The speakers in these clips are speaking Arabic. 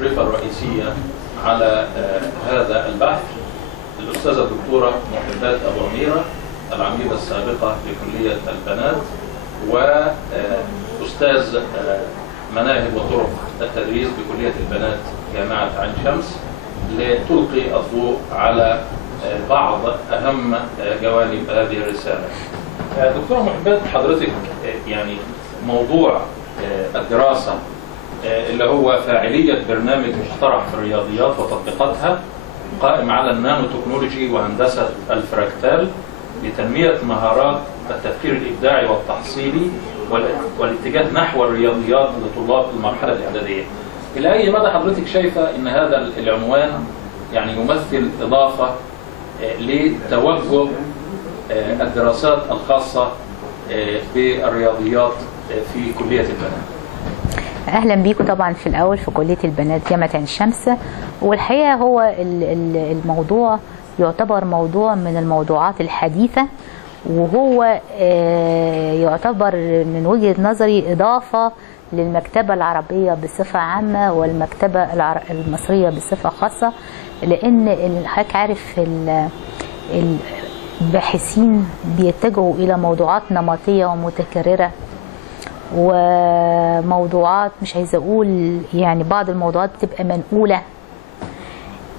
المشرفة الرئيسية على هذا البحث الأستاذة الدكتورة محبات أبو عميرة، العميدة السابقة لكلية البنات، وأستاذ مناهج وطرق التدريس بكلية البنات جامعة عين شمس، لتلقي الضوء على بعض أهم جوانب هذه الرسالة. دكتورة محبات، حضرتك يعني موضوع الدراسة اللي هو فاعلية برنامج مشترك في الرياضيات وتطبيقاتها قائم على النانو تكنولوجي وهندسة الفراكتال لتنمية مهارات التفكير الإبداعي والتحصيلي والاتجاه نحو الرياضيات لطلاب المرحلة الإعدادية. إلى أي مدى حضرتك شايفة أن هذا العنوان يعني يمثل إضافة لتوجه الدراسات الخاصة بالرياضيات في كلية البنات؟ اهلا بيكم طبعا في الاول في كليه البنات جامعه عين شمس. والحقيقه هو الموضوع يعتبر موضوع من الموضوعات الحديثه، وهو يعتبر من وجهه نظري اضافه للمكتبه العربيه بصفه عامه والمكتبه المصريه بصفه خاصه، لان حضرتك عارف الباحثين بيتجهوا الى موضوعات نمطيه ومتكرره، وموضوعات مش عايزه اقول يعني بعض الموضوعات بتبقى منقوله،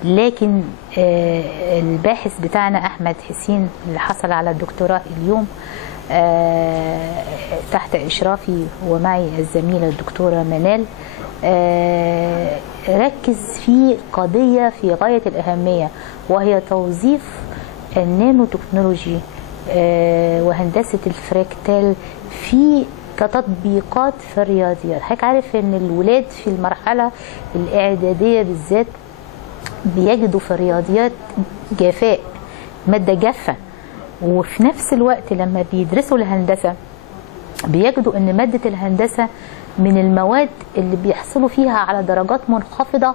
لكن الباحث بتاعنا احمد حسين اللي حصل على الدكتوراه اليوم تحت اشرافي ومعي الزميله الدكتوره منال، ركز في قضيه في غايه الاهميه، وهي توظيف النانو تكنولوجي وهندسه الفراكتال في كتطبيقات في الرياضيات. حضرتك عارف ان الولاد في المرحله الاعداديه بالذات بيجدوا في الرياضيات جفاء، ماده جافه، وفي نفس الوقت لما بيدرسوا الهندسه بيجدوا ان ماده الهندسه من المواد اللي بيحصلوا فيها على درجات منخفضه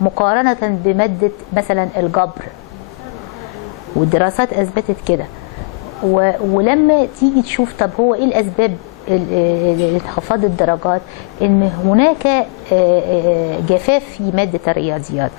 مقارنه بماده مثلا الجبر، والدراسات اثبتت كده. ولما تيجي تشوف طب هو ايه الاسباب انخفاض الدرجات، ان هناك جفاف في ماده الرياضيات.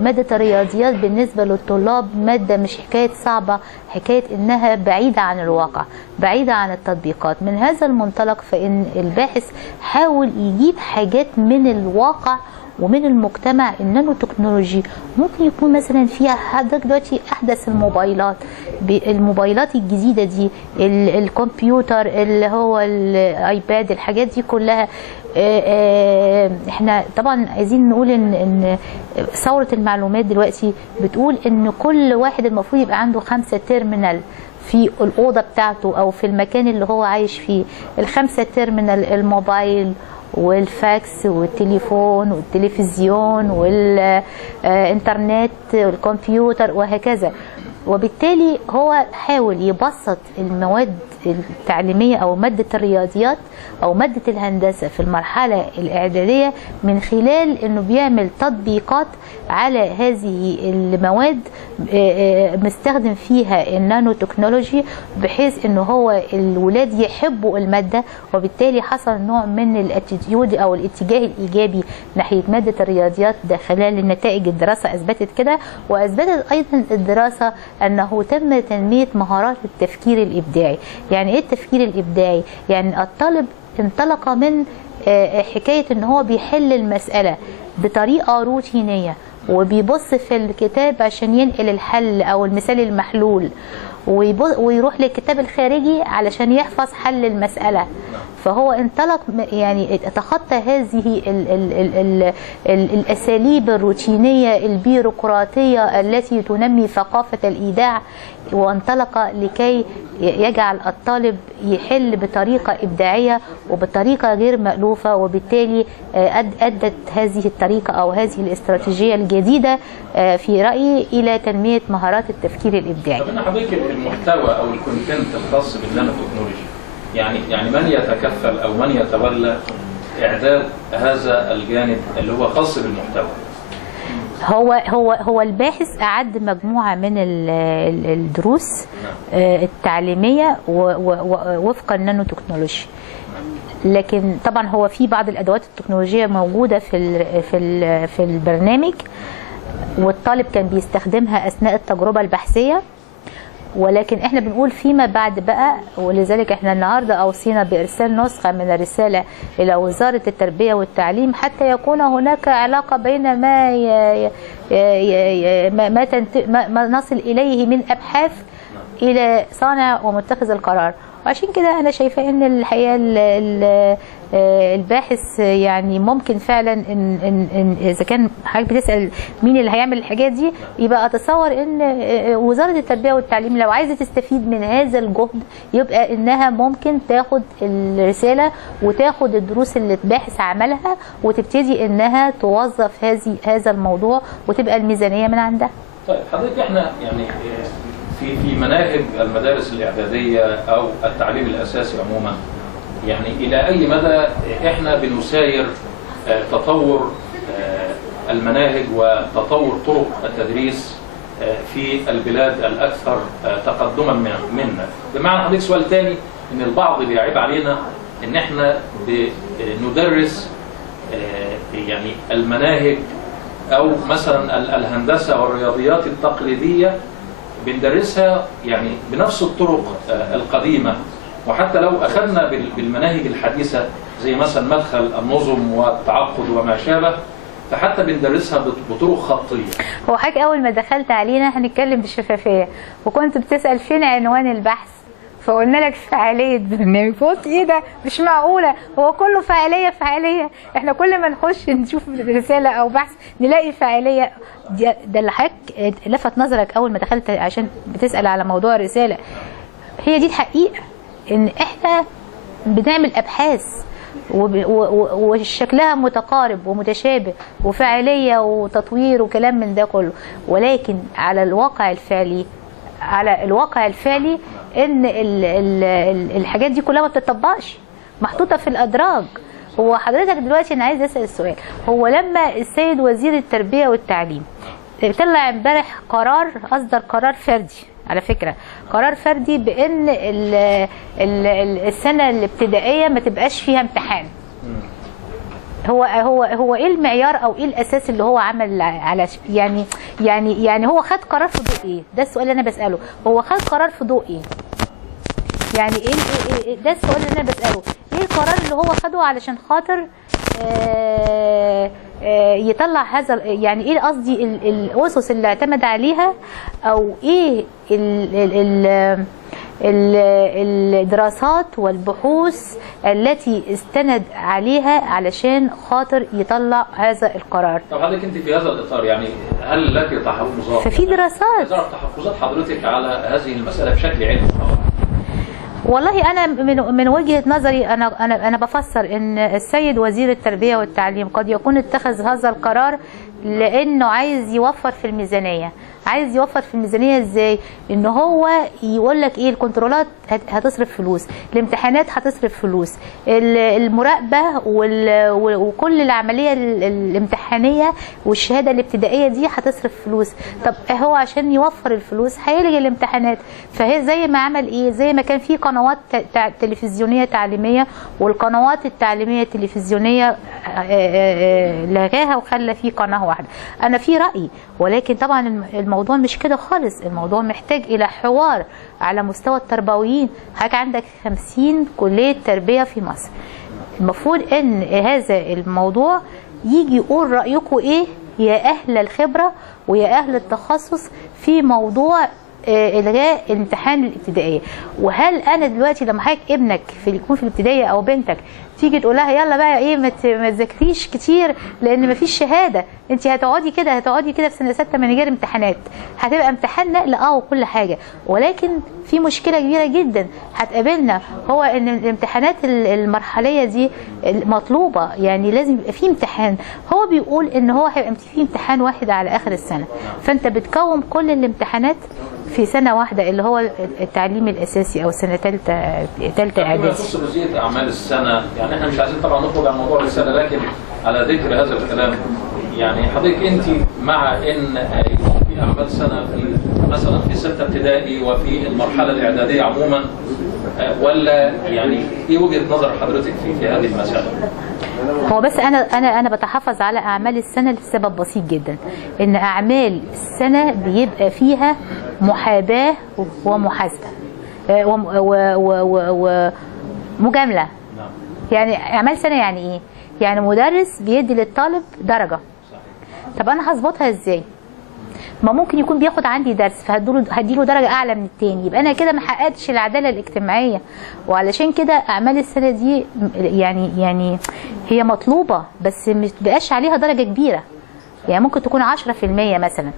ماده الرياضيات بالنسبه للطلاب ماده مش حكايه صعبه، حكايه انها بعيده عن الواقع، بعيده عن التطبيقات. من هذا المنطلق فان الباحث حاول يجيب حاجات من الواقع ومن المجتمع. النانو تكنولوجي ممكن يكون مثلا فيها حضرتك دلوقتي احدث الموبايلات الجديده دي، الكمبيوتر اللي هو الايباد، الحاجات دي كلها. احنا طبعا عايزين نقول ان ثوره المعلومات دلوقتي بتقول ان كل واحد المفروض يبقى عنده 5 تيرمينال في الأوضة بتاعته أو في المكان اللي هو عايش فيه. ال5 تيرمينال، الموبايل والفاكس والتليفون والتلفزيون والإنترنت والكمبيوتر وهكذا. وبالتالي هو حاول يبسط المواد التعليمية أو مادة الرياضيات أو مادة الهندسة في المرحلة الإعدادية من خلال أنه بيعمل تطبيقات على هذه المواد مستخدم فيها النانو تكنولوجي، بحيث أنه هو الولاد يحبوا المادة، وبالتالي حصل نوع من الاتيتيود أو الاتجاه الإيجابي ناحية مادة الرياضيات. ده خلال النتائج الدراسة أثبتت كده، وأثبتت أيضا الدراسة أنه تم تنمية مهارات التفكير الإبداعي. يعني إيه التفكير الإبداعي؟ يعني الطالب انطلق من حكاية أنه هو بيحل المسألة بطريقة روتينية، وبيبص في الكتاب عشان ينقل الحل أو المثال المحلول، ويروح للكتاب الخارجي علشان يحفظ حل المسألة. فهو انطلق يعني تخطى هذه الأساليب الروتينية البيروقراطية التي تنمي ثقافة الإيداع، وانطلق لكي يجعل الطالب يحل بطريقة إبداعية وبطريقة غير مألوفة. وبالتالي أدت هذه الطريقة أو هذه الاستراتيجية الجديدة في رأيي إلى تنمية مهارات التفكير الإبداعي. طب أنا حضرتك المحتوى أو الكونتنت الخاص بالنانو تكنولوجي، يعني من يتكفل أو من يتولى إعداد هذا الجانب اللي هو خاص بالمحتوى؟ هو الباحث أعد مجموعة من الدروس التعليمية وفق النانو تكنولوجي. لكن طبعا هو في بعض الادوات التكنولوجيه موجوده في البرنامج، والطالب كان بيستخدمها اثناء التجربه البحثيه، ولكن احنا بنقول فيما بعد بقى، ولذلك احنا النهارده اوصينا بارسال نسخه من الرساله الى وزاره التربيه والتعليم حتى يكون هناك علاقه بين ما نصل اليه من ابحاث الى صانع ومتخذ القرار. وعشان كده انا شايفه ان الحقيقه الباحث يعني ممكن فعلا إن اذا كان حضرتك بتسال مين اللي هيعمل الحاجات دي، يبقى اتصور ان وزاره التربيه والتعليم لو عايزه تستفيد من هذا الجهد يبقى انها ممكن تاخد الرساله وتاخد الدروس اللي الباحث عملها وتبتدي انها توظف هذا الموضوع وتبقى الميزانيه من عندها. طيب حضرتك احنا يعني في مناهج المدارس الإعدادية أو التعليم الأساسي عموما، يعني إلى أي مدى إحنا بنساير تطور المناهج وتطور طرق التدريس في البلاد الأكثر تقدما منا؟ بمعنى حضرتك سؤال تاني، إن البعض بيعيب علينا إن إحنا بندرس يعني المناهج أو مثلا الهندسة والرياضيات التقليدية بندرسها يعني بنفس الطرق القديمة، وحتى لو أخذنا بالمناهج الحديثة زي مثلا مدخل النظم والتعقد وما شابه، فحتى بندرسها بطرق خطية. هو حضرتك أول ما دخلت علينا هنتكلم بالشفافية، وكنت بتسأل فين عنوان البحث، فقلنا لك فعالية برنامج، فقلت ايه ده مش معقولة، هو كله فعالية فعالية، احنا كل ما نخش نشوف رسالة او بحث نلاقي فعالية. ده اللي حضرتك لفت نظرك اول ما دخلت عشان بتسأل على موضوع الرسالة، هي دي الحقيقة، ان احنا بنعمل ابحاث وشكلها متقارب ومتشابه وفعالية وتطوير وكلام من ده كله، ولكن على الواقع الفعلي ان الحاجات دي كلها ما بتطبقش، محطوطه في الادراج. هو حضرتك دلوقتي انا عايز اسال السؤال، هو لما السيد وزير التربيه والتعليم طلع امبارح اصدر قرار فردي، على فكره قرار فردي بان السنه الابتدائيه ما تبقاش فيها امتحان، هو ايه المعيار او ايه الاساس اللي هو عمل على يعني هو خد قرار في ضوء ايه؟ ده السؤال اللي انا بساله، هو خد قرار في ضوء ايه؟ يعني ايه ده السؤال اللي انا بساله، ايه القرار اللي هو خده علشان خاطر يطلع هذا، يعني ايه قصدي الاسس اللي اعتمد عليها، او ايه الدراسات والبحوث التي استند عليها علشان خاطر يطلع هذا القرار. طب حضرتك انت في هذا الاطار يعني هل لك تحفظات؟ ففي دراسات. تحفظات حضرتك على هذه المساله بشكل علمي؟ والله انا من وجهه نظري انا بفسر ان السيد وزير التربيه والتعليم قد يكون اتخذ هذا القرار لانه عايز يوفر في الميزانيه. عايز يوفر في الميزانيه ازاي؟ ان هو يقول لك ايه، الكنترولات هتصرف فلوس، الامتحانات هتصرف فلوس، المراقبه وكل العمليه الامتحانيه والشهاده الابتدائيه دي هتصرف فلوس. طب هو عشان يوفر الفلوس هيلغي الامتحانات، فهي زي ما عمل ايه، زي ما كان في قنوات تلفزيونيه تعليميه والقنوات التعليميه التلفزيونيه لغاها وخلى في قناه واحده. انا في رايي، ولكن طبعا الموضوع مش كده خالص، الموضوع محتاج الى حوار على مستوى التربويين. حضرتك عندك 50 كليه تربيه في مصر، المفروض ان هذا الموضوع يجي يقول رايكم ايه يا اهل الخبره ويا اهل التخصص في موضوع الغاء امتحان الابتدائيه. وهل انا دلوقتي لما حضرتك ابنك يكون في الابتدائيه او بنتك تيجي تقول لها يلا بقى ايه ما تذاكريش كتير لان ما فيش شهاده، انت هتقعدي كده في سنه 6 من غير امتحانات، هتبقى امتحان نقل وكل حاجه، ولكن في مشكله كبيره جدا هتقابلنا، هو ان الامتحانات المرحليه دي مطلوبه، يعني لازم يبقى في امتحان. هو بيقول ان هو هيبقى في امتحان واحد على اخر السنه، فانت بتكوم كل الامتحانات في سنه واحده اللي هو التعليم الاساسي او سنه ثالثه اعدادي. بخصوص جزئيه اعمال السنه، يعني احنا مش عايزين طبعا نخرج عن موضوع السنه، لكن على ذكر هذا الكلام، يعني حضرتك انت مع ان يكون في اعمال سنه في مثلا في 6 ابتدائي وفي المرحله الاعداديه عموما، ولا يعني ايه وجهة نظر حضرتك في هذه المسألة؟ هو بس انا بتحفظ على اعمال السنه لسبب بسيط جدا، ان اعمال السنه بيبقى فيها محاباه ومحاسبه ومجامله. يعني اعمال سنه يعني ايه؟ يعني مدرس بيدي للطالب درجه. طب انا هظبطها ازاي؟ ما ممكن يكون بياخد عندي درس فهديله درجه اعلى من التاني، يبقى انا كده ما حققتش العداله الاجتماعيه. وعلشان كده اعمال السنه دي يعني هي مطلوبه، بس ما تبقاش عليها درجه كبيره. يعني ممكن تكون 10% مثلا،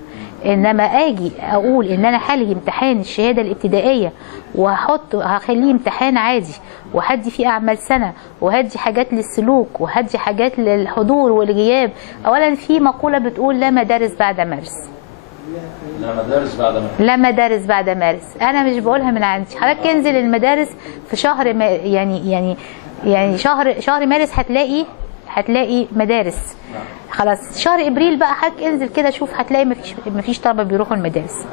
انما اجي اقول ان انا هلغي امتحان الشهاده الابتدائيه هخليه امتحان عادي، وهدي فيه اعمال سنه، وهدي حاجات للسلوك، وهدي حاجات للحضور والغياب. اولا في مقوله بتقول لا مدارس بعد مارس. لا مدارس بعد مارس، انا مش بقولها من عندي. حضرتك انزل المدارس في شهر يعني شهر مارس هتلاقي مدارس. خلاص شهر ابريل بقى حضرتك انزل كده شوف، هتلاقي مفيش طلبه بيروحوا المدارس.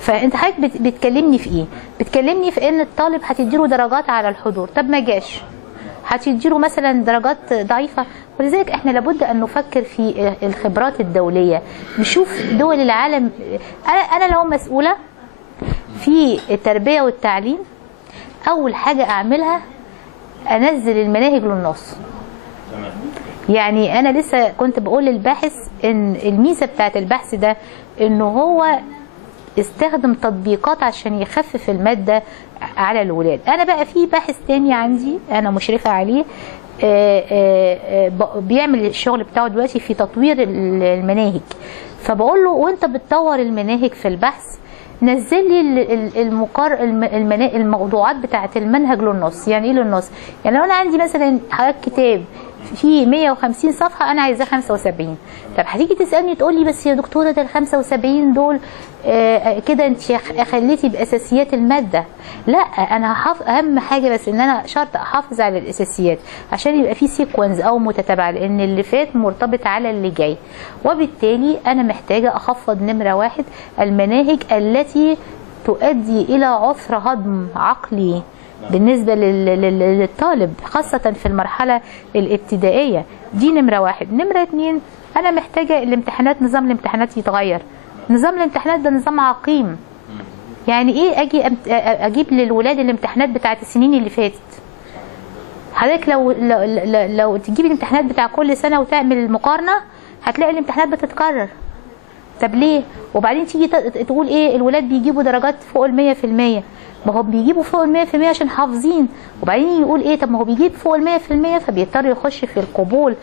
فانت حضرتك بتكلمني في ايه؟ بتكلمني في ان الطالب هتديله درجات على الحضور، طب ما جاش هتديله مثلا درجات ضعيفه. ولذلك احنا لابد ان نفكر في الخبرات الدوليه، نشوف دول العالم. انا لو مسؤوله في التربيه والتعليم، اول حاجه اعملها انزل المناهج للنص. يعني انا لسه كنت بقول للباحث ان الميزه بتاعت البحث ده انه هو استخدم تطبيقات عشان يخفف الماده على الولاد. انا بقى في باحث تاني عندي انا مشرفه عليه بيعمل الشغل بتاعه دلوقتي في تطوير المناهج. فبقول له وانت بتطور المناهج في البحث نزل لي الموضوعات بتاعه المنهج للنص. يعني ايه للنص؟ يعني لو انا عندي مثلا حضرتك كتاب في 150 صفحه انا عايزاه 75، طب هتيجي تسالني تقول لي بس يا دكتوره ده ال 75 دول كده انت خليتي باساسيات الماده. لا، انا اهم حاجه بس ان انا شرط احافظ على الاساسيات عشان يبقى في سيكونس او متتابعه، لان اللي فات مرتبط على اللي جاي. وبالتالي انا محتاجه اخفض نمره 1 المناهج التي تؤدي الى عسر هضم عقلي بالنسبة للطالب خاصة في المرحلة الابتدائية. دي نمرة 1. نمرة 2 أنا محتاجة نظام الامتحانات يتغير. نظام الامتحانات ده نظام عقيم. يعني إيه أجيب للولاد الامتحانات بتاعت السنين اللي فاتت؟ حضرتك لو تجيب الامتحانات بتاع كل سنة وتعمل المقارنة هتلاقي الامتحانات بتتكرر. طب ليه؟ وبعدين تيجي تقول إيه الولاد بيجيبوا درجات فوق 100%. ما هو بيجيبوا فوق 100% عشان حافظين. وبعدين يقول ايه طب ما هو بيجيب فوق 100% فبيضطر يخش في القبول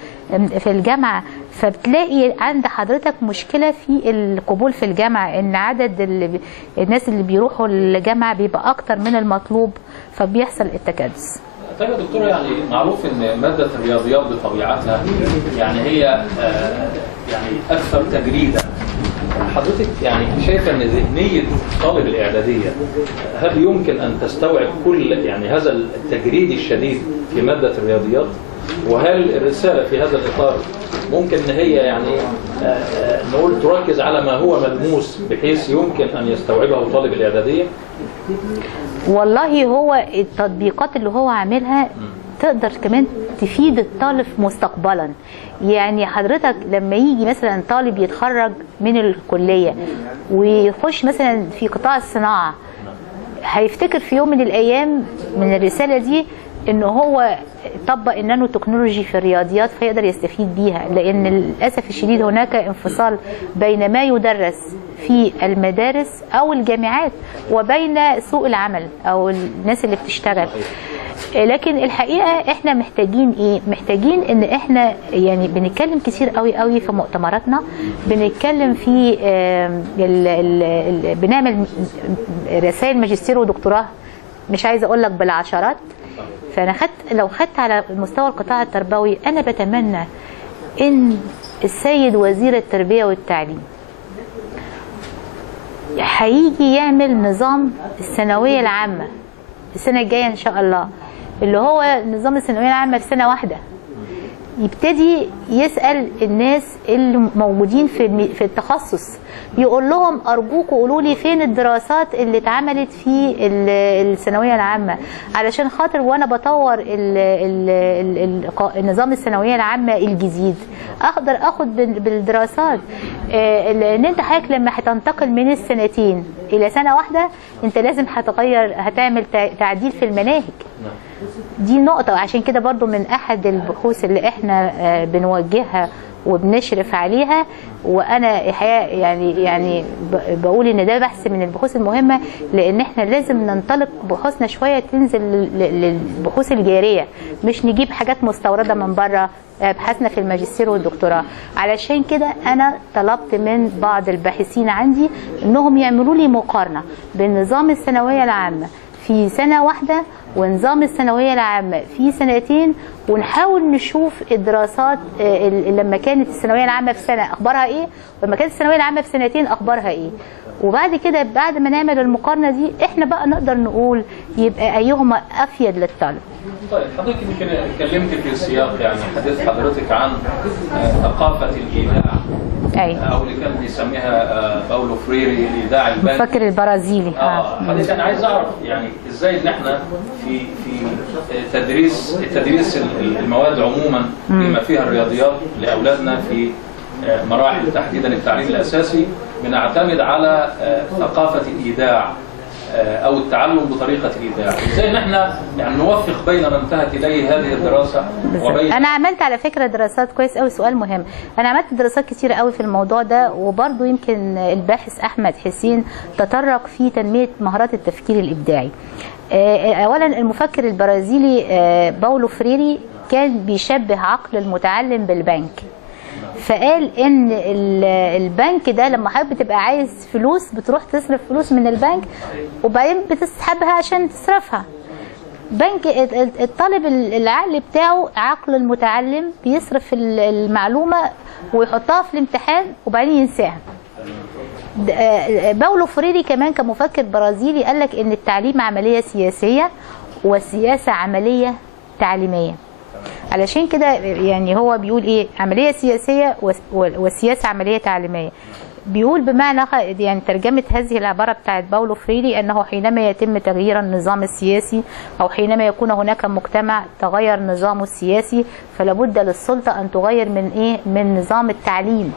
في الجامعه. فبتلاقي عند حضرتك مشكله في القبول في الجامعه، ان عدد الناس اللي بيروحوا الجامعه بيبقى اكتر من المطلوب، فبيحصل التكدس. طيب يا دكتوره، يعني معروف ان ماده الرياضيات بطبيعتها يعني هي يعني اكثر تجريدا. حضرتك يعني شايفه ان ذهنيه طالب الاعداديه هل يمكن ان تستوعب كل يعني هذا التجريد الشديد في ماده الرياضيات؟ وهل الرساله في هذا الاطار ممكن ان هي يعني نقول تركز على ما هو ملموس بحيث يمكن ان يستوعبه طالب الاعداديه؟ والله هو التطبيقات اللي هو عاملها تقدر كمان تفيد الطالب مستقبلا. يعني حضرتك لما يجي مثلا طالب يتخرج من الكلية ويخش مثلا في قطاع الصناعة، هيفتكر في يوم من الأيام من الرسالة دي إنه هو طبق النانو تكنولوجي في الرياضيات فيقدر يستفيد بيها. لأن للأسف الشديد هناك انفصال بين ما يدرس في المدارس أو الجامعات وبين سوق العمل أو الناس اللي بتشتغل. لكن الحقيقه احنا محتاجين ايه؟ محتاجين ان احنا يعني بنتكلم كتير قوي في مؤتمراتنا، بنتكلم في بنعمل رسائل ماجستير ودكتوراه مش عايزه اقول لك بالعشرات. فانا لو خدت على مستوى القطاع التربوي، انا بتمنى ان السيد وزير التربيه والتعليم هيجي يعمل نظام الثانويه العامه السنه الجايه ان شاء الله، اللي هو نظام الثانويه العامه في سنه واحده. يبتدي يسأل الناس اللي موجودين في التخصص، يقول لهم أرجوكوا قولوا لي فين الدراسات اللي اتعملت في الثانوية العامة، علشان خاطر وأنا بطور نظام الثانوية العامة الجديد أقدر أخد بالدراسات. لأن أنت حضرتك لما هتنتقل من السنتين إلى سنة واحدة أنت لازم هتعمل تعديل في المناهج. دي نقطة، عشان كده برضو من أحد البحوث اللي احنا بنوجهها وبنشرف عليها، وانا يعني بقول ان ده بحث من البحوث المهمه، لان احنا لازم ننطلق بحوثنا شويه تنزل للبحوث الجاريه، مش نجيب حاجات مستورده من بره ابحاثنا في الماجستير والدكتوراه. علشان كده انا طلبت من بعض الباحثين عندي انهم يعملوا لي مقارنه بين نظام الثانويه العامه في سنه واحده ونظام الثانويه العامه في سنتين، ونحاول نشوف الدراسات لما كانت الثانويه العامه في سنه اخبارها ايه، ولما كانت الثانويه العامه في سنتين اخبارها ايه. وبعد كده بعد ما نعمل المقارنه دي احنا بقى نقدر نقول يبقى ايهما افيد للطالب. طيب حضرتك يمكن اتكلمت في سياق يعني حديث حضرتك عن ثقافه الايداع، او اللي كان بيسميها باولو فريري الايداع البنكي المفكر البرازيلي. حضرتك انا عايز اعرف يعني ازاي ان احنا في تدريس المواد عموما بما فيها الرياضيات لاولادنا في مراحل تحديدا التعليم الاساسي بنعتمد على ثقافه الايداع او التعلم بطريقه الايداع، ازاي ان احنا يعني نوفق بين ما انتهت اليه هذه الدراسه وبين. انا عملت على فكره دراسات كويس قوي، سؤال مهم. انا عملت دراسات كتيره قوي في الموضوع ده، وبرده يمكن الباحث احمد حسين تطرق في تنميه مهارات التفكير الابداعي. اولا المفكر البرازيلي باولو فريري كان بيشبه عقل المتعلم بالبنك، فقال ان البنك ده لما حضرتك بتبقى عايز فلوس بتروح تصرف فلوس من البنك وبعدين بتسحبها عشان تصرفها. بنك الطالب العقل بتاعه عقل المتعلم بيصرف المعلومه ويحطها في الامتحان وبعدين ينساها. باولو فريري كمان كمفكر برازيلي قال لك ان التعليم عمليه سياسيه والسياسه عمليه تعليميه. علشان كده يعني هو بيقول ايه؟ عمليه سياسيه والسياسه عمليه تعليميه. بيقول بمعنى يعني ترجمه هذه العباره بتاعت باولو فريري انه حينما يتم تغيير النظام السياسي او حينما يكون هناك مجتمع تغير نظامه السياسي فلا بد للسلطه ان تغير من ايه؟ من نظام التعليم.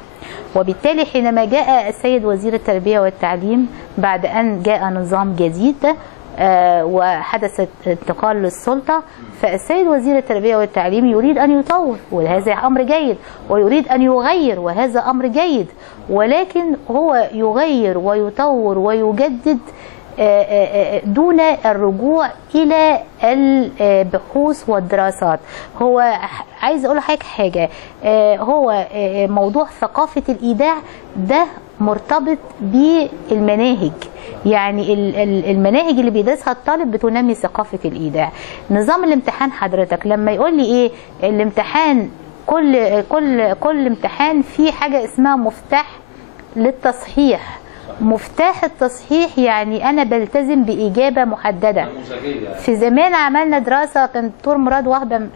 وبالتالي حينما جاء السيد وزير التربيه والتعليم بعد ان جاء نظام جديد وحدث انتقال للسلطة، فالسيد وزير التربية والتعليم يريد أن يطور وهذا أمر جيد، ويريد أن يغير وهذا أمر جيد، ولكن هو يغير ويطور ويجدد دون الرجوع إلى البحوث والدراسات. هو عايز أقول لحضرتك حاجة، هو موضوع ثقافة الإيداع ده مرتبط بالمناهج، يعني المناهج اللي بيدرسها الطالب بتنمي ثقافة الإيداع. نظام الامتحان حضرتك لما يقول لي إيه الامتحان، كل امتحان فيه حاجة اسمها مفتاح للتصحيح. مفتاح التصحيح يعني أنا بلتزم بإجابة محددة. في زمان عملنا دراسة كان دكتور مراد وهبة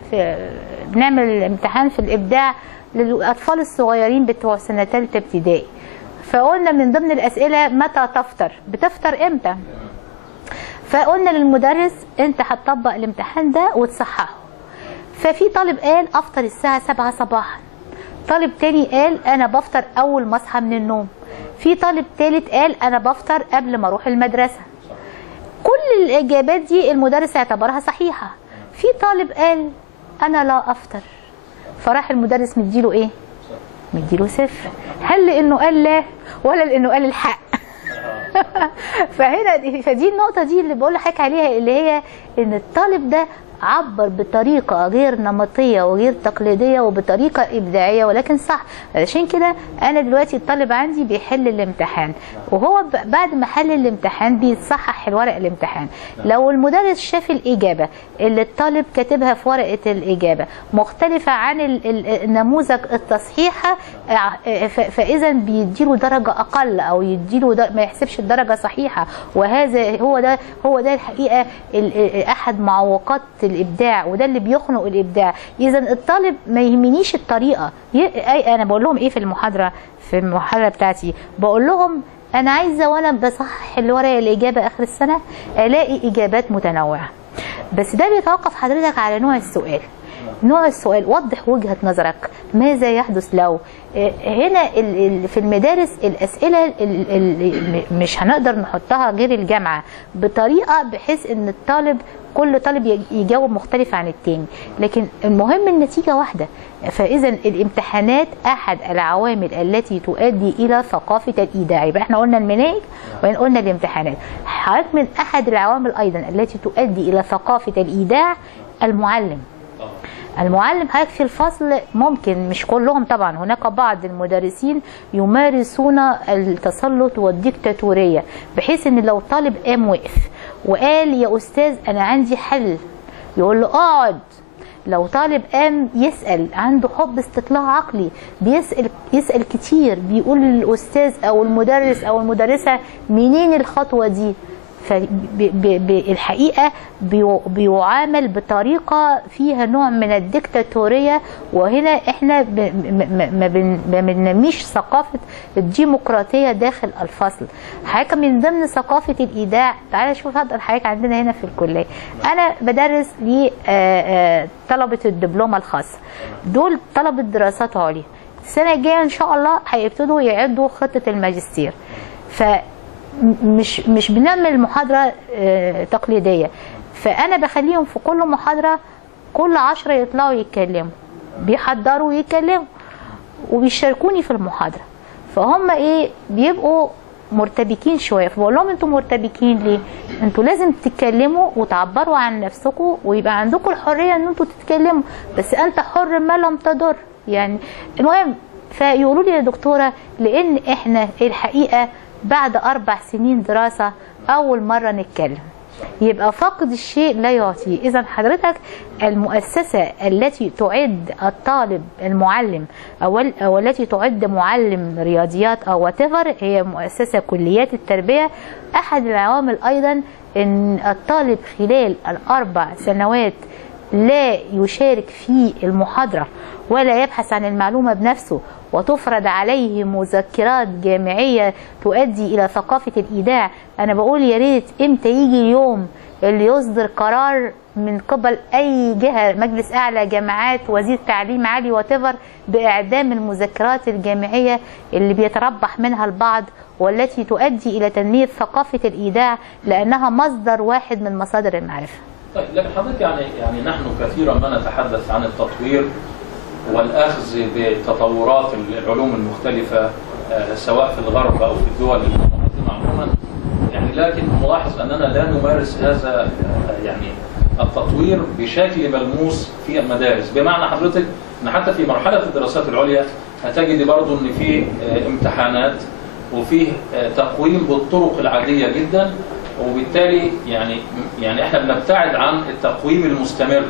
بنعمل امتحان في الإبداع للأطفال الصغيرين بتوع سنة ثالثة ابتدائي، فقلنا من ضمن الأسئلة متى تفطر؟ بتفطر إمتى؟ فقلنا للمدرس أنت هتطبق الامتحان ده وتصححه. ففي طالب قال أفطر الساعة 7 صباحا، طالب تاني قال أنا بفطر أول ما أصحى من النوم، في طالب ثالث قال أنا بفطر قبل ما أروح المدرسة. كل الإجابات دي المدرس اعتبرها صحيحة. في طالب قال أنا لا أفطر، فراح المدرس مديله إيه؟ مديله 0. هل لأنه قال لا ولا لأنه قال الحق؟ فدي النقطة دي اللي بقول لحضرتك عليها، اللي هي إن الطالب ده عبر بطريقة غير نمطية وغير تقليدية وبطريقة إبداعية ولكن صح. عشان كده أنا دلوقتي الطالب عندي بيحل الامتحان، وهو بعد ما حل الامتحان بيتصحح الورق الامتحان. لو المدرس شاف الإجابة اللي الطالب كاتبها في ورقة الإجابة مختلفة عن النموذج التصحيحة، فإذا بيديله درجة أقل أو يديله ما يحسبش الدرجة صحيحة. وهذا هو ده الحقيقة أحد معوقات الابداع وده اللي بيخنق الابداع. اذا الطالب ما يهمنيش الطريقه، انا بقول لهم ايه في المحاضره بتاعتي، بقول لهم انا عايزه وانا بصحح الورقه الاجابه اخر السنه الاقي اجابات متنوعه، بس ده بيتوقف حضرتك على نوع السؤال. نوع السؤال، وضح وجهة نظرك، ماذا يحدث لو. هنا في المدارس الأسئلة مش هنقدر نحطها غير الجامعة بطريقة بحيث ان كل طالب يجاوب مختلف عن التاني، لكن المهم النتيجة واحدة. فإذا الامتحانات أحد العوامل التي تؤدي إلى ثقافة الإيداع. يبقى احنا قلنا المناهج وإن قلنا الامتحانات. حضرتك من أحد العوامل أيضا التي تؤدي إلى ثقافة الإيداع المعلم حضرتك في الفصل ممكن، مش كلهم طبعا، هناك بعض المدرسين يمارسون التسلط والديكتاتورية، بحيث ان لو طالب قام وقف وقال يا أستاذ أنا عندي حل يقول له اقعد. لو طالب قام يسأل، عنده حب استطلاع عقلي، يسأل كتير، بيقول للأستاذ أو المدرس أو المدرسة منين الخطوة دي، فالحقيقة بيعامل بطريقة فيها نوع من الديكتاتورية. وهنا احنا ما بننميش ثقافة الديمقراطية داخل الفصل. حضرتك من ضمن ثقافة الإيداع، تعالى شوف حضرتك عندنا هنا في الكلية، أنا بدرس لطلبة الدبلومة الخاصة، دول طلبة دراسات عليا، السنة الجاية إن شاء الله هيبتدوا يعدوا خطة الماجستير. مش بنعمل محاضرة تقليدية، فأنا بخليهم في كل محاضرة كل 10 يطلعوا يتكلموا، بيحضروا ويتكلموا وبيشاركوني في المحاضرة. فهم بيبقوا مرتبكين شوية، فبقول لهم انتوا مرتبكين ليه؟ انتوا لازم تتكلموا وتعبروا عن نفسكم ويبقى عندكم الحرية ان انتوا تتكلموا، بس انت حر ما لم تضر يعني. المهم فيقولوا لي يا دكتورة لان احنا الحقيقة بعد 4 سنين دراسة أول مرة نتكلم، يبقى فقد الشيء لا يعطيه. إذا حضرتك المؤسسة التي تعد الطالب المعلم أو التي تعد معلم رياضيات أو whatever هي مؤسسة كليات التربية. أحد العوامل أيضا أن الطالب خلال ال4 سنوات لا يشارك في المحاضرة ولا يبحث عن المعلومة بنفسه، وتفرض عليه مذكرات جامعية تؤدي إلى ثقافة الإيداع. أنا بقول يا ريت إمتى يجي اليوم اللي يصدر قرار من قبل أي جهة، مجلس أعلى، جامعات، وزير تعليم عالي whatever، بإعدام المذكرات الجامعية اللي بيتربح منها البعض والتي تؤدي إلى تنمية ثقافة الإيداع، لأنها مصدر واحد من مصادر المعرفة. طيب لكن حضرتك يعني نحن كثيرا ما نتحدث عن التطوير والأخذ بتطورات العلوم المختلفة سواء في الغرب أو في الدول المتقدمة عموما، يعني لكن نلاحظ أننا لا نمارس هذا يعني التطوير بشكل ملموس في المدارس. بمعنى حضرتك أن حتى في مرحلة الدراسات العليا هتجد برضو أن في امتحانات وفيه تقويم بالطرق العادية جدا، وبالتالي يعني احنا بنبتعد عن التقويم المستمر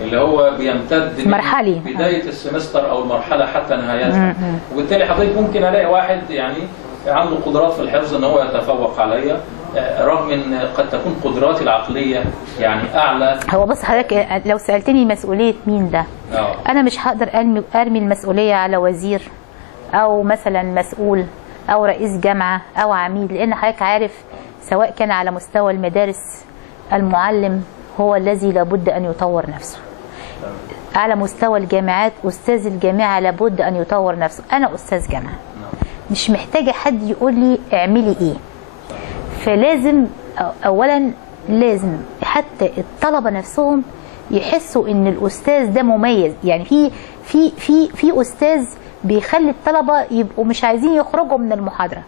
اللي هو بيمتد مرحلي بداية السمستر أو المرحلة حتى نهايتها. وبالتالي حضرتك ممكن ألاقي واحد يعني عنده قدرات في الحفظ أن هو يتفوق عليا، رغم أن قد تكون قدراتي العقلية يعني أعلى. هو بص حضرتك لو سألتني مسؤولية مين ده؟ أنا مش هقدر أرمي المسؤولية على وزير أو مثلا مسؤول أو رئيس جامعة أو عميد، لأن حضرتك عارف سواء كان على مستوى المدارس المعلم هو الذي لابد أن يطور نفسه، على مستوى الجامعات أستاذ الجامعة لابد أن يطور نفسه. أنا أستاذ جامعة مش محتاجة حد يقول لي اعملي إيه، فلازم أولا لازم حتى الطلبة نفسهم يحسوا إن الأستاذ ده مميز. يعني في أستاذ بيخلي الطلبة يبقوا مش عايزين يخرجوا من المحاضرة،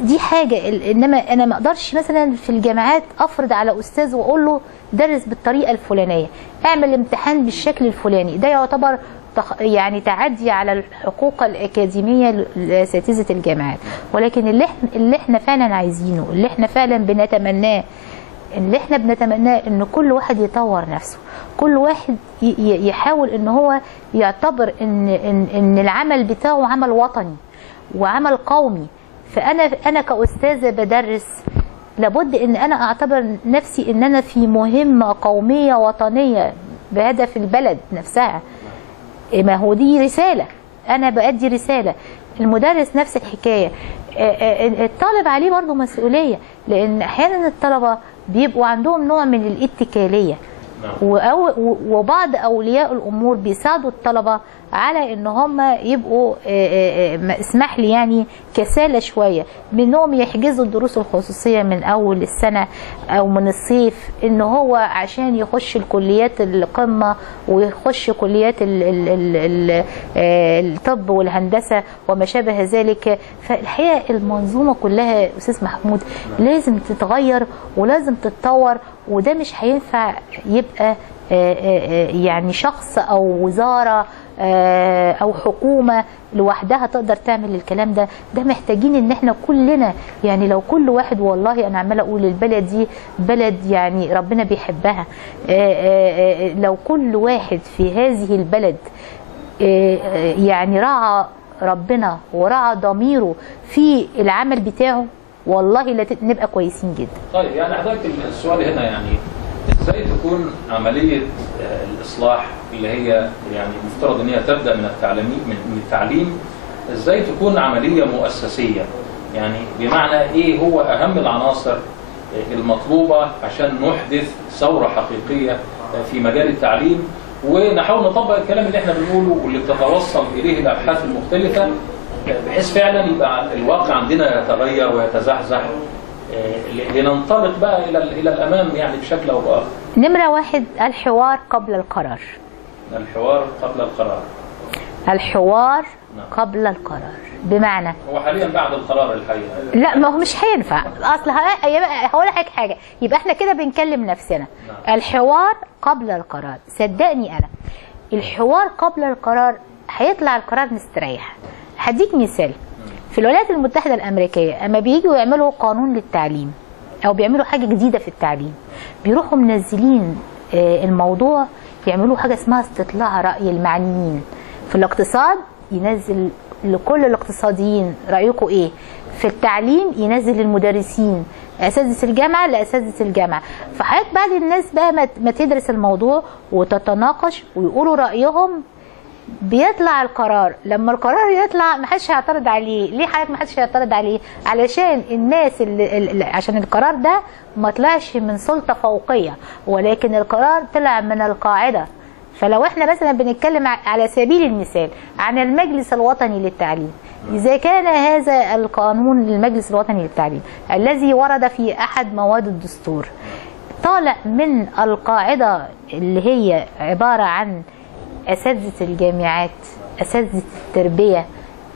دي حاجة. إنما أنا ما أقدرش مثلا في الجامعات أفرض على أستاذ وأقول له درس بالطريقة الفلانية، اعمل امتحان بالشكل الفلاني. ده يعتبر يعني تعدي على الحقوق الأكاديمية لأساتذة الجامعات. ولكن اللي احنا فعلا عايزينه، اللي احنا فعلا بنتمناه إن كل واحد يطور نفسه، كل واحد يحاول إن هو يعتبر إن العمل بتاعه عمل وطني وعمل قومي. فأنا كأستاذة بدرس لابد ان انا اعتبر نفسي ان انا في مهمة قومية وطنية بهدف البلد نفسها. ما هو دي رسالة، انا بأدي رسالة. المدرس نفس الحكاية. الطالب عليه برضه مسؤولية، لان احيانا الطلبة بيبقوا عندهم نوع من الاتكالية، وبعض اولياء الامور بيساعدوا الطلبه على ان هم يبقوا اسمح لي يعني كسالة شويه، منهم يحجزوا الدروس الخصوصيه من اول السنه او من الصيف، ان هو عشان يخش الكليات القمه ويخش كليات الطب والهندسه وما شابه ذلك. فالحقيقه المنظومه كلها يا استاذ محمود لازم تتغير ولازم تتطور، وده مش هينفع يبقى يعني شخص او وزاره او حكومه لوحدها تقدر تعمل الكلام ده. ده محتاجين ان احنا كلنا، يعني لو كل واحد، والله انا عماله اقول البلد دي بلد يعني ربنا بيحبها، لو كل واحد في هذه البلد يعني راعى ربنا وراعى ضميره في العمل بتاعه، والله نبقى كويسين جدا. طيب يعني حضرتك السؤال هنا يعني ازاي تكون عمليه الاصلاح اللي هي يعني مفترض ان هي تبدا من التعليم، ازاي تكون عمليه مؤسسيه؟ يعني بمعنى ايه هو اهم العناصر المطلوبه عشان نحدث ثوره حقيقيه في مجال التعليم، ونحاول نطبق الكلام اللي احنا بنقوله واللي بتتوصل اليه الابحاث المختلفه، بحيث فعلا يبقى الواقع عندنا يتغير ويتزحزح لننطلق بقى الى الامام يعني بشكل او باخر. نمره واحد، الحوار قبل القرار. الحوار قبل القرار. الحوار قبل القرار، بمعنى هو حاليا بعد القرار الحقيقه. لا، ما هو مش هينفع. اصل هقول لك حاجه، يبقى احنا كده بنكلم نفسنا. الحوار قبل القرار، صدقني انا الحوار قبل القرار هيطلع القرار مستريح. هديك مثال. في الولايات المتحدة الأمريكية أما بييجوا يعملوا قانون للتعليم أو بيعملوا حاجة جديدة في التعليم، بيروحوا منزلين الموضوع، يعملوا حاجة اسمها استطلاع رأي المعنيين. في الاقتصاد ينزل لكل الاقتصاديين رأيكم إيه، في التعليم ينزل للمدرسين، أساتذة الجامعة لأساتذة الجامعة. فحضرتك بعد الناس بقى ما تدرس الموضوع وتتناقش ويقولوا رأيهم، بيطلع القرار. لما القرار يطلع محدش هيعترض عليه. ليه حضرتك محدش هيعترض عليه؟ علشان الناس عشان القرار ده ما طلعش من سلطة فوقية، ولكن القرار طلع من القاعدة. فلو احنا مثلا بنتكلم على سبيل المثال عن المجلس الوطني للتعليم، إذا كان هذا القانون للمجلس الوطني للتعليم الذي ورد في أحد مواد الدستور طالع من القاعدة اللي هي عبارة عن أساتذة الجامعات، أساتذة التربية،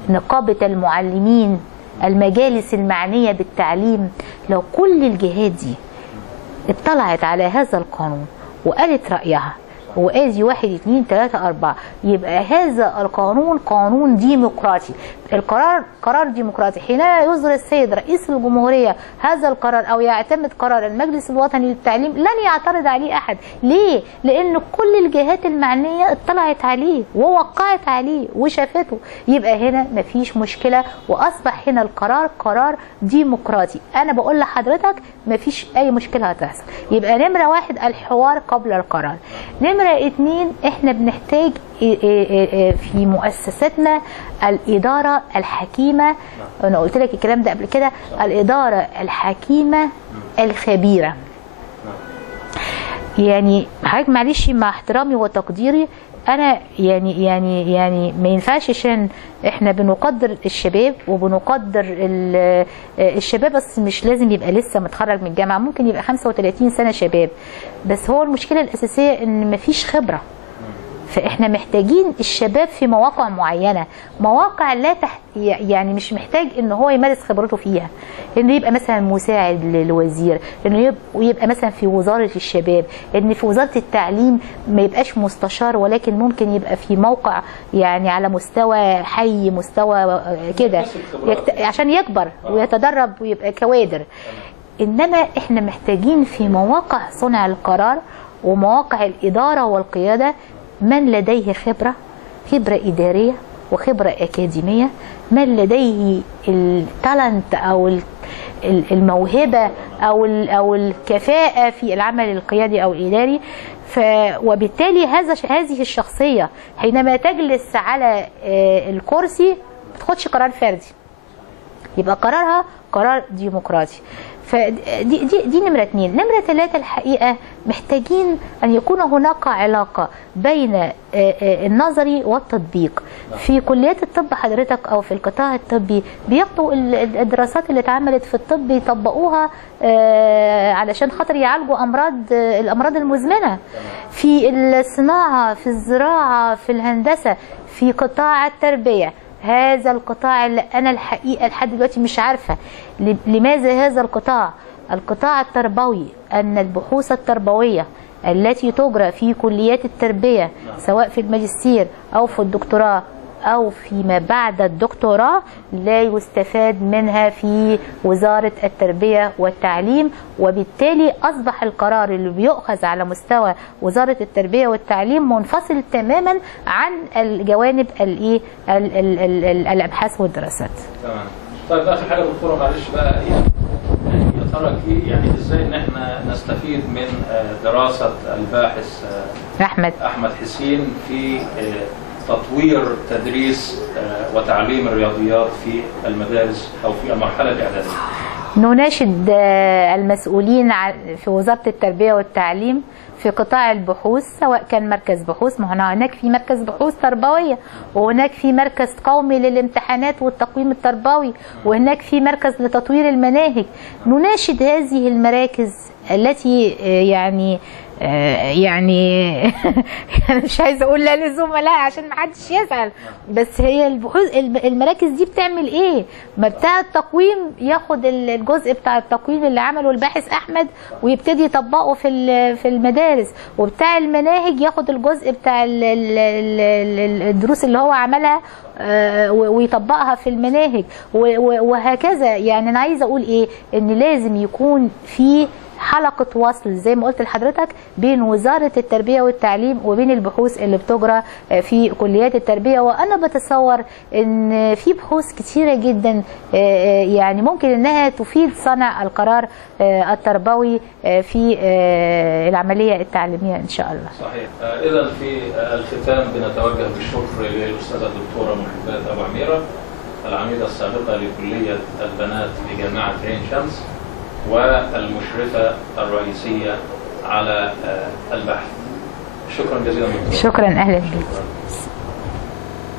نقابة المعلمين، المجالس المعنية بالتعليم، لو كل الجهات دي اطلعت على هذا القانون وقالت رأيها وادي 1 2 3 4، يبقى هذا القانون قانون ديمقراطي. القرار قرار ديمقراطي. حينما يصدر السيد رئيس الجمهورية هذا القرار او يعتمد قرار المجلس الوطني للتعليم لن يعترض عليه احد. ليه؟ لان كل الجهات المعنية اطلعت عليه ووقعت عليه وشافته، يبقى هنا مفيش مشكلة واصبح هنا القرار قرار ديمقراطي. انا بقول لحضرتك مفيش اي مشكلة هتحصل. يبقى نمرة 1 الحوار قبل القرار. نمرة 2 احنا بنحتاج في مؤسساتنا الإدارة الحكيمة. أنا قلت لك الكلام ده قبل كده، الإدارة الحكيمة الخبيرة. يعني حضرتك معلش مع احترامي وتقديري، أنا يعني ما ينفعش عشان احنا بنقدر الشباب وبنقدر الشباب، بس مش لازم يبقى لسه متخرج من الجامعة، ممكن يبقى 35 سنة شباب، بس هو المشكلة الأساسية إن مفيش خبرة. فاحنا محتاجين الشباب في مواقع معينه، مواقع لا يعني مش محتاج ان هو يمارس خبرته فيها، انه يبقى مثلا مساعد للوزير، انه يبقى مثلا في وزاره الشباب، ان في وزاره التعليم ما يبقاش مستشار ولكن ممكن يبقى في موقع يعني على مستوى حي، مستوى كده عشان يكبر ويتدرب ويبقى كوادر. انما احنا محتاجين في مواقع صنع القرار ومواقع الاداره والقياده من لديه خبرة إدارية وخبرة أكاديمية، من لديه التالنت أو الموهبة أو الكفاءة في العمل القيادي أو الإداري. وبالتالي هذه الشخصية حينما تجلس على الكرسي ما تاخدش قرار فردي، يبقى قرارها قرار ديمقراطي. فدي نمرة 2. نمرة 3 الحقيقة محتاجين أن يكون هناك علاقة بين النظري والتطبيق. في كليات الطب حضرتك أو في القطاع الطبي بياخدوا الدراسات اللي اتعملت في الطب يطبقوها علشان خاطر يعالجوا الأمراض المزمنة. في الصناعة، في الزراعة، في الهندسة، في قطاع التربية، هذا القطاع اللي أنا الحقيقة لحد دلوقتي مش عارفة لماذا هذا القطاع التربوي، أن البحوث التربوية التي تجرى في كليات التربية سواء في الماجستير أو في الدكتوراه أو فيما بعد الدكتوراه لا يستفاد منها في وزارة التربية والتعليم. وبالتالي أصبح القرار اللي بيؤخذ على مستوى وزارة التربية والتعليم منفصل تماما عن الجوانب الأبحاث والدراسات. تمام. طيب آخر حاجة دكتورة معلش بقى، يعني يا ترى يعني ازاي ان احنا نستفيد من دراسة الباحث أحمد حسين في تطوير تدريس وتعليم الرياضيات في المدارس أو في المرحلة الإعدادية؟ نناشد المسؤولين في وزارة التربية والتعليم في قطاع البحوث، سواء كان مركز بحوث، ما هناك في مركز بحوث تربوية، وهناك في مركز قومي للامتحانات والتقويم التربوي، وهناك في مركز لتطوير المناهج. نناشد هذه المراكز التي يعني مش عايزه اقول لا للزملاء عشان ما حدش يزعل، بس هي المراكز دي بتعمل ايه؟ ما بتاع التقويم ياخد الجزء بتاع التقويم اللي عمله الباحث احمد ويبتدي يطبقه في المدارس، وبتاع المناهج ياخد الجزء بتاع الدروس اللي هو عملها ويطبقها في المناهج، وهكذا. يعني انا عايزه اقول ايه؟ ان لازم يكون في حلقة وصل زي ما قلت لحضرتك بين وزارة التربية والتعليم وبين البحوث اللي بتجرى في كليات التربية. وأنا بتصور إن في بحوث كتيرة جدا يعني ممكن إنها تفيد صنع القرار التربوي في العملية التعليمية إن شاء الله. صحيح. إذا في الختام بنتوجه بالشكر للأستاذة الدكتورة محبات أبو عميرة، العميدة السابقة لكلية البنات بجامعة عين شمس والمشرفة الرئيسية على البحث. شكرا جزيلا. شكرا، أهلا بك.